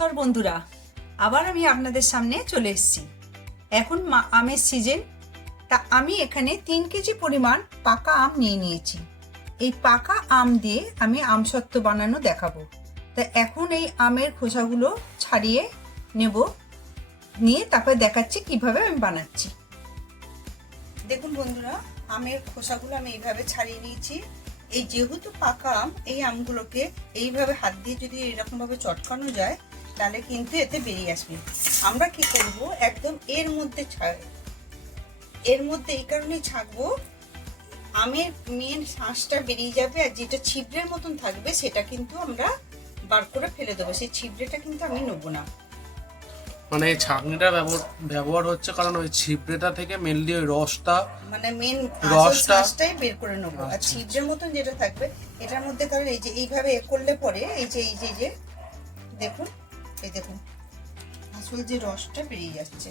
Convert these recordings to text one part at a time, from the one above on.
নমস্কার বন্ধুরা, আবার আমি আপনাদের সামনে চলে এসেছি। এখন আমের সিজন, তা আমি এখানে 3 কেজি পরিমাণ পাকা আম নিয়ে নিয়েছি। এই পাকা আম দিয়ে আমি আমসত্ত্ব বানানো দেখাবো। তা এখন এই আমের খোসাগুলো ছাড়িয়ে নেব, নিয়ে তারপর দেখাচ্ছি কিভাবে আমি বানাচ্ছি। দেখুন বন্ধুরা, আমের খোসাগুলো আমি এইভাবে ছাড়িয়ে নিয়েছি। এই যেহেতু পাকা আম, এই আমগুলোকে এইভাবে হাত দিয়ে যদি এরকমভাবে চটকানো যায় তাহলে কিন্তু এতে বেরিয়ে আসবে। আমরা কি করব, একদম এর মধ্যে এই কারণেই ছাঁকবো, আমের মেন শাঁসটা বেরিয়ে যাবে, আর যেটা ছিবড়ের মতন থাকবে সেটা কিন্তু আমরা বার করে ফেলে দেবো। সেই ছিবড়েটা কিন্তু আমি নেবো না। মানে এই ছাঁকনিটা ব্যবহার হচ্ছে কারণ ওই ছিবড়েটা থেকে মেনলি ওই রসটা, মানে মেন রসটাই বের করে নেবো। আর ছিবড়ের মতন যেটা থাকবে এটার মধ্যে, কারণ এই যে এইভাবে করলে পরে এই যে দেখুন, এই দেখুন আসল যে রসটা বেরিয়ে যাচ্ছে।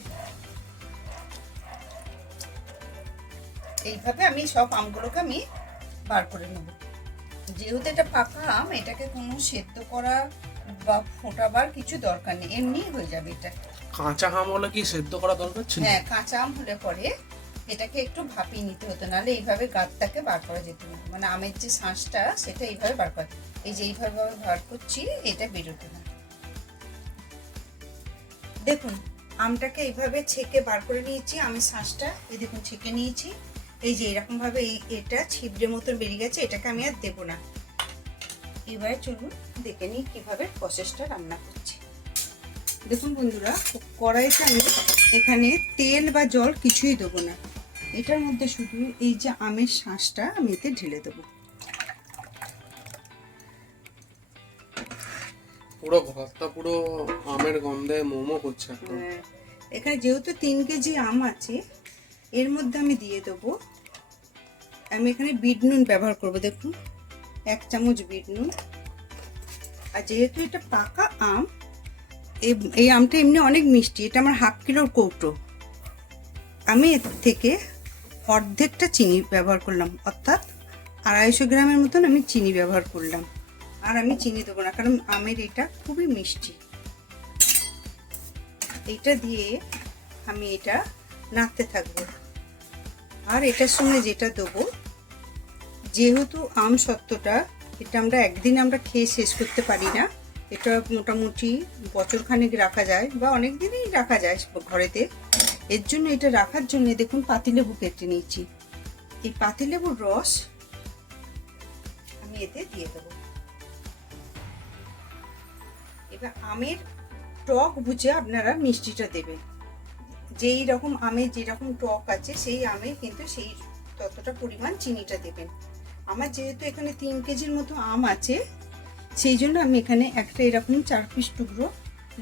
এইভাবে আমি সব আমগুলোকে আমি বার করে নেব। যেহেতু এটা পাকা আম, এটাকে কোনো সেদ্ধ করা বা ফোটাবার কিছু দরকার নেই, এমনি হয়ে যাবে। এটা কাঁচা আম হলে কি সেদ্ধ করা দরকার ছিল? হ্যাঁ, কাঁচা আম হলে পরে এটাকে একটু ভাপিয়ে নিতে হতো, নাহলে এইভাবে গাঁতটাকে বার করা যেত না। মানে আমের যে শাঁসটা সেটা এইভাবে বার করা, এই যে এইভাবে বার করছি, এটা বেরোতো না। দেখুন আমটাকে এইভাবে ছেঁকে বার করে নিয়েছি, আমের শাঁসটা এই দেখুন ছেঁকে নিয়েছি। এই যে এরকম ভাবে এটা ছিবড়ে মতন বেরিয়ে গেছে, এটাকে আমি আর দেবো না। এবারে চলুন দেখে নিই কিভাবে প্রসেসটা রান্না করছি। দেখুন বন্ধুরা, কড়াইতে আমি এখানে তেল বা জল কিছুই দেবো না, এটার মধ্যে শুধু এই যে আমের শাঁসটা আমি এতে ঢেলে দেবো। পুরো ঘরটা পুরো আমের গন্ধে মোমো করছে। এখানে যেহেতু 3 কেজি আম আছে, এর মধ্যে আমি দিয়ে দেবো, আমি এখানে বিট নুন ব্যবহার করব। দেখুন 1 চামচ বিট নুন। আর যেহেতু এটা পাকা আম, এই আমটা এমনি অনেক মিষ্টি, এটা আমার 1/2 কিলোর কৌটো, আমি এর থেকে অর্ধেকটা চিনি ব্যবহার করলাম, অর্থাৎ 250 গ্রামের মতন আমি চিনি ব্যবহার করলাম। আর আমি চিনি দেবো না, কারণ আমের এটা খুবই মিষ্টি। এইটা দিয়ে আমি এটা নাড়তে থাকবো। আর এটার সঙ্গে যেটা দেবো, যেহেতু আম সত্ত্বটা এটা আমরা একদিন আমরা খেয়ে শেষ করতে পারি না, এটা মোটামুটি বছরখানেক রাখা যায় বা অনেক দিনই রাখা যায় ঘরেতে। এর জন্য এটা রাখার জন্য দেখুন পাতিলেবু কেটে নিয়েছি। এই পাতিলেবুর রস আমি এতে দিয়ে দেবো। এবার আমের টক বুঝে আপনারা মিষ্টিটা দেবেন। যেই রকম আমের যেরকম টক আছে সেই আমে কিন্তু সেই ততটা পরিমাণ চিনিটা দেবেন। আমার যেহেতু এখানে 3 কেজির মতো আম আছে, সেই জন্য আমি এখানে একটা এরকম 4 পিস টুকরো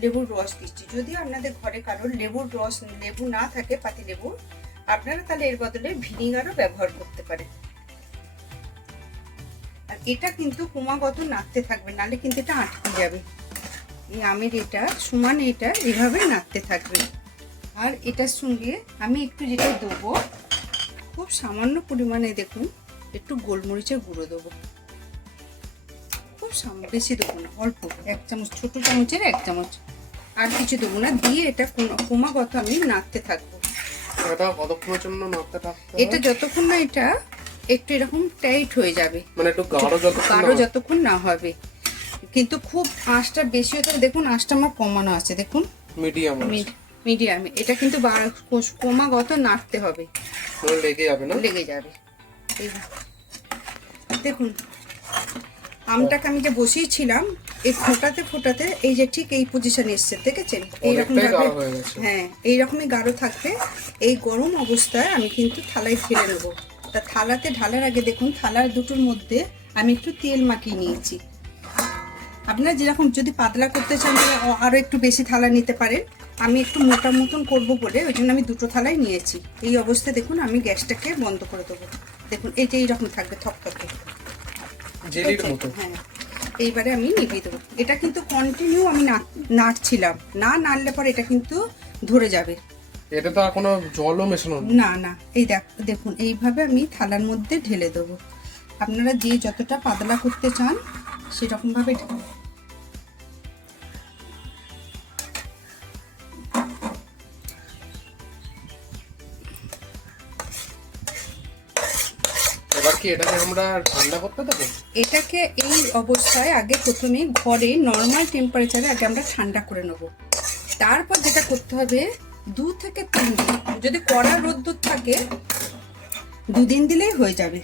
লেবুর রস দিচ্ছি। যদি আপনাদের ঘরে কারোর লেবু না থাকে, পাতিলেবু, আপনারা তাহলে এর বদলে ভিনিগারও ব্যবহার করতে পারেন। আর এটা কিন্তু ক্রমাগত নাড়তে থাকবে, নাহলে কিন্তু এটা আটকে যাবে। এই আমের এটা সমান, এটা এভাবে নাড়তে থাকবে। আর এটার সঙ্গে আমি একটু যেটা দেবো, খুব সামান্য পরিমাণে দেখুন একটু গোলমরিচের গুঁড়ো দেবো, খুব বেশি দেবো না, অল্প 1 চামচ, ছোট চামচের 1 চামচ, আর কিছু দেবো না। দিয়ে এটা ক্রমাগত আমি নাড়তে থাকবো। এটা কতক্ষণের জন্য নাড়তে থাকতে হবে? এটা যতক্ষণ না এটা একটু এরকম টাইট হয়ে যাবে, মানে একটু গাঢ় যতক্ষণ না হবে। কিন্তু খুব আঁচটা বেশি হতে, দেখুন আঁচটা আমার কমানো আছে, দেখুন মিডিয়ামে। এটা কিন্তু ক্রমাগত নাড়তে হবে, লেগে যাবে। দেখুন আমটাকে আমি যে বসিয়েছিলাম, এই ফোটাতে এই যে ঠিক এই পজিশনে এসছে, দেখেছেন? এইরকম ভাবে, হ্যাঁ এইরকমই গাঢ় থাকবে। এই গরম অবস্থায় আমি কিন্তু থালায় ঢেলে নেবো। তা থালাতে ঢালার আগে দেখুন থালার দুটোর মধ্যে আমি একটু তেল মাখিয়ে নিয়েছি। আপনারা যেরকম যদি পাতলা করতে চান তাহলে আরও একটু বেশি থালা নিতে পারেন। আমি একটু মোটা মতন করবো বলে ওই জন্য আমি 2টো থালাই নিয়েছি। এই অবস্থায় দেখুন আমি গ্যাসটাকে বন্ধ করে দেবো। দেখুন এই যে এইরকম থাকবে থকথকে, হ্যাঁ। এইবারে আমি নিভিয়ে দেবো। এটা কিন্তু কন্টিনিউ আমি নাড়ছিলাম, না নাড়লে পরে এটা কিন্তু ধরে যাবে। এটা তো কোনো জলও মেশানো না। এই দেখুন এইভাবে আমি থালার মধ্যে ঢেলে দেবো। আপনারা যে যতটা পাতলা করতে চান সেরকম ভাবে কি এটাকে আমরা ঠান্ডা করতে দেবো? এটাকে এই অবস্থায় আগে প্রথমে ঘরে নর্মাল টেম্পারেচারে আগে আমরা ঠান্ডা করে নেব। তারপর যেটা করতে হবে 2 থেকে 3 দিন, যদি কড়া রোদ্দুর থাকে 2 দিন দিলেই হয়ে যাবে।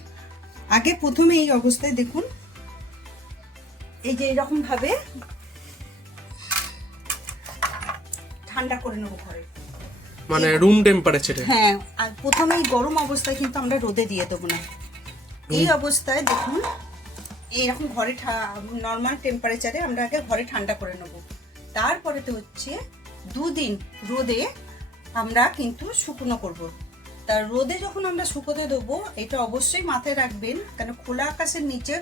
আগে প্রথমে এই অবস্থায় দেখুন, এই যে এরকম ভাবে ঠান্ডা করে নেবো ঘরে, মানে রুম টেম্পারেচারে। হ্যাঁ, আর প্রথমে এই গরম অবস্থায় কিন্তু আমরা রোদে দিয়ে দেবো না। এই অবস্থায় দেখুন এইরকম ঘরে নর্মাল টেম্পারেচারে আমরা আগে ঘরে ঠান্ডা করে নেব। তারপরে তো হচ্ছে 2 দিন রোদে আমরা কিন্তু শুকনো করব। তার রোদে যখন আমরা শুকোতে দেবো, এটা অবশ্যই মাথায় রাখবেন, কেন খোলা আকাশের নিচে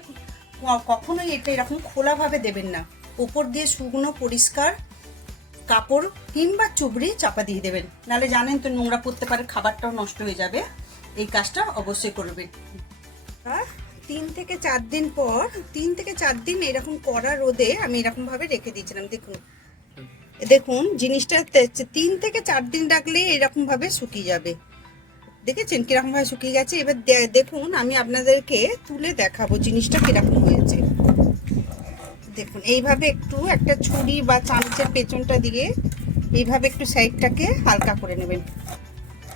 কখনোই এটা এরকম খোলাভাবে দেবেন না। উপর দিয়ে শুকনো পরিষ্কার কাপড় কিংবা চুবড়ি চাপা দিয়ে দেবেন, নাহলে জানেন তো নোংরা পড়তে পারে, খাবারটাও নষ্ট হয়ে যাবে। এই কাজটা অবশ্যই করবেন। 3 থেকে 4 দিন পর, 3 থেকে 4 দিন এরকম কড়া রোদে আমি এরকম ভাবে রেখে দিয়েছিলাম। দেখুন জিনিসটা 3 থেকে 4 দিন রাখলে এরকম ভাবে শুকিয়ে যাবে। দেখেছেন কিরকম ভাবে শুকিয়ে গেছে? এবার দেখুন আমি আপনাদেরকে তুলে দেখাবো জিনিসটা কিরকম হয়েছে। দেখুন এইভাবে একটু একটা ছুরি বা চামচের পেছনটা দিয়ে এইভাবে একটু সাইডটাকে হালকা করে নেবেন।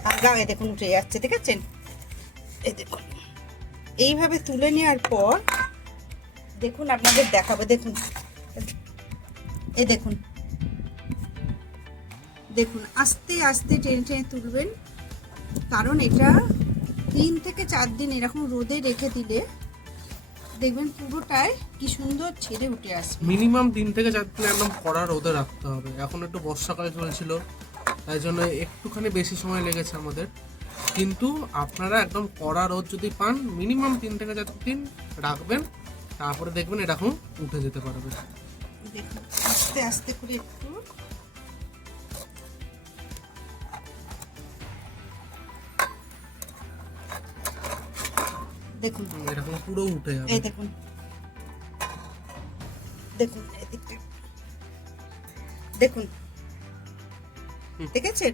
হালকা হয়ে দেখুন উঠে যাচ্ছে, দেখেছেন? এই দেখুন এইভাবে তুলে নেওয়ার পর দেখুন আপনাদের দেখাবো। দেখুন এই দেখুন, দেখুন আস্তে আস্তে টেনে টেনে তুলবেন, কারণ এটা 3 থেকে 4 দিন এরকম রোদে রেখে দিলে দেখবেন পুরোটাই কি সুন্দর ছেড়ে উঠে আসবে। মিনিমাম 3 থেকে 4 দিন একদম কড়া রোদে রাখতে হবে। এখন একটু বর্ষাকাল চলছিল, তাই জন্য একটুখানি বেশি সময় লেগেছে আমাদের, কিন্তু আপনারা একদম কড়া রোদ যদি পান মিনিমাম 3 থেকে 4 দিন রাখবেন, তারপরে দেখবেন এরকম উঠে যেতে পারবে। দেখুন আস্তে আস্তে করে একটু দেখুন এরকম পুরো উঠে যাবে। এই দেখুন, দেখুন এদিকটা দেখুন, দেখেছেন?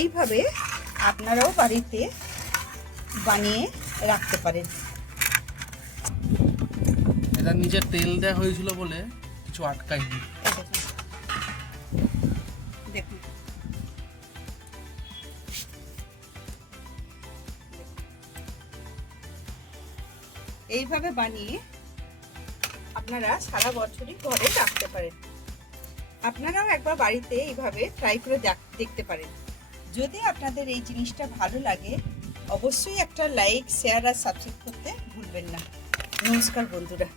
এইভাবে আপনারাও বাড়িতে বানিয়ে রাখতে পারেন। এটা নিজে তেল দেওয়া হয়েছিল বলে কিছু আটকায়নি। দেখুন এইভাবে বানিয়ে আপনারা সারা বছরই ঘরে রাখতে পারেন। আপনারাও একবার বাড়িতে এইভাবে ট্রাই করে দেখতে পারেন। যদি আপনাদের এই জিনিসটা ভালো লাগে অবশ্যই একটা লাইক, শেয়ার আর সাবস্ক্রাইব করতে ভুলবেন না। নমস্কার বন্ধুরা।